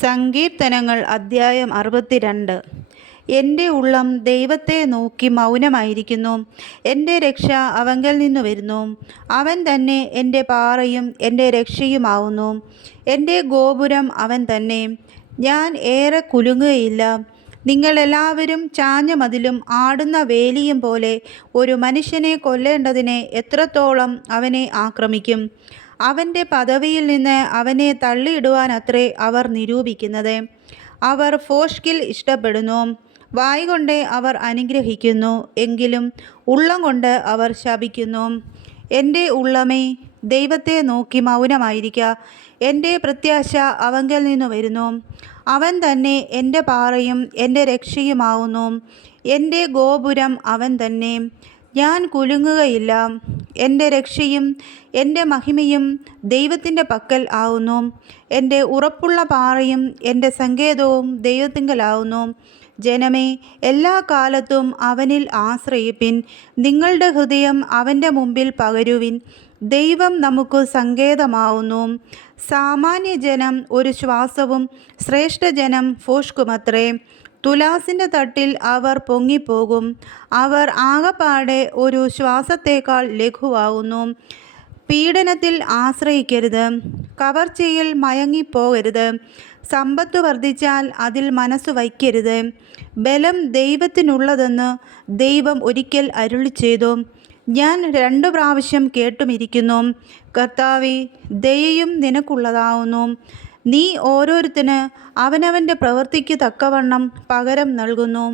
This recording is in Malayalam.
സങ്കീർത്തനങ്ങൾ അദ്ധ്യായം 62. എൻ്റെ ഉള്ളം ദൈവത്തെ നോക്കി മൗനമായിരിക്കുന്നു. എൻ്റെ രക്ഷ അവങ്കൽ നിന്നു വരുന്നു. അവൻ തന്നെ എൻ്റെ പാറയും എൻ്റെ രക്ഷയുമാവുന്നു. എൻ്റെ ഗോപുരം അവൻ തന്നെ. ഞാൻ ഏറെ കുലുങ്ങുകയില്ല. നിങ്ങളെല്ലാവരും ചാഞ്ഞ മതിലും ആടുന്ന വേലിയും പോലെ ഒരു മനുഷ്യനെ കൊല്ലേണ്ടതിന് എത്രത്തോളം അവനെ ആക്രമിക്കും. അവൻ്റെ പദവിയിൽ നിന്ന് അവനെ തള്ളിയിടുവാനത്രേ അവർ നിരൂപിക്കുന്നത്. അവർ ഭോഷ്കിൽ ഇഷ്ടപ്പെടുന്നു. വായ്കൊണ്ട് അവർ അനുഗ്രഹിക്കുന്നു, എങ്കിലും ഉള്ളം കൊണ്ട് അവർ ശപിക്കുന്നു. എൻ്റെ ഉള്ളമേ, ദൈവത്തെ നോക്കി മൗനമായിരിക്കുക. എൻ്റെ പ്രത്യാശ അവങ്കൽ നിന്നു വരുന്നു. അവൻ തന്നെ എൻ്റെ പാറയും എൻ്റെ രക്ഷയുമാവുന്നു. എൻ്റെ ഗോപുരം അവൻ തന്നെ. ഞാൻ കുലുങ്ങുകയില്ല. എൻ്റെ രക്ഷയും എൻ്റെ മഹിമയും ദൈവത്തിൻ്റെ പക്കൽ ആവുന്നു. എൻ്റെ ഉറപ്പുള്ള പാറയും എൻ്റെ സങ്കേതവും ദൈവത്തിങ്കലാവുന്നു. ജനമേ, എല്ലാ കാലത്തും അവനിൽ ആശ്രയിപ്പിൻ. നിങ്ങളുടെ ഹൃദയം അവൻ്റെ മുമ്പിൽ പകരുവിൻ. ദൈവം നമുക്ക് സങ്കേതമാവുന്നു. സാമാന്യജനം ഒരു ശ്വാസവും ശ്രേഷ്ഠജനം ഭോഷ്കുമത്രേ. തുലാസിൻ്റെ തട്ടിൽ അവർ പൊങ്ങിപ്പോകും. അവർ ആകപ്പാടെ ഒരു ശ്വാസത്തേക്കാൾ ലഘുവാകുന്നു. പീഡനത്തിൽ ആശ്രയിക്കരുത്. കവർച്ചയിൽ മയങ്ങിപ്പോകരുത്. സമ്പത്ത് വർദ്ധിച്ചാൽ അതിൽ മനസ്സ് വയ്ക്കരുത്. ബലം ദൈവത്തിനുള്ളതെന്ന് ദൈവം ഒരിക്കൽ അരുളിച്ചെയ്തു. ഞാൻ 2 പ്രാവശ്യം കേട്ടുമിരിക്കുന്നു. കർത്താവേ, ദയയും നിനക്കുള്ളതാവുന്നു. നീ ഓരോരുത്തന് അവനവൻ്റെ പ്രവൃത്തിക്ക് തക്കവണ്ണം പകരം നൽകുന്നു.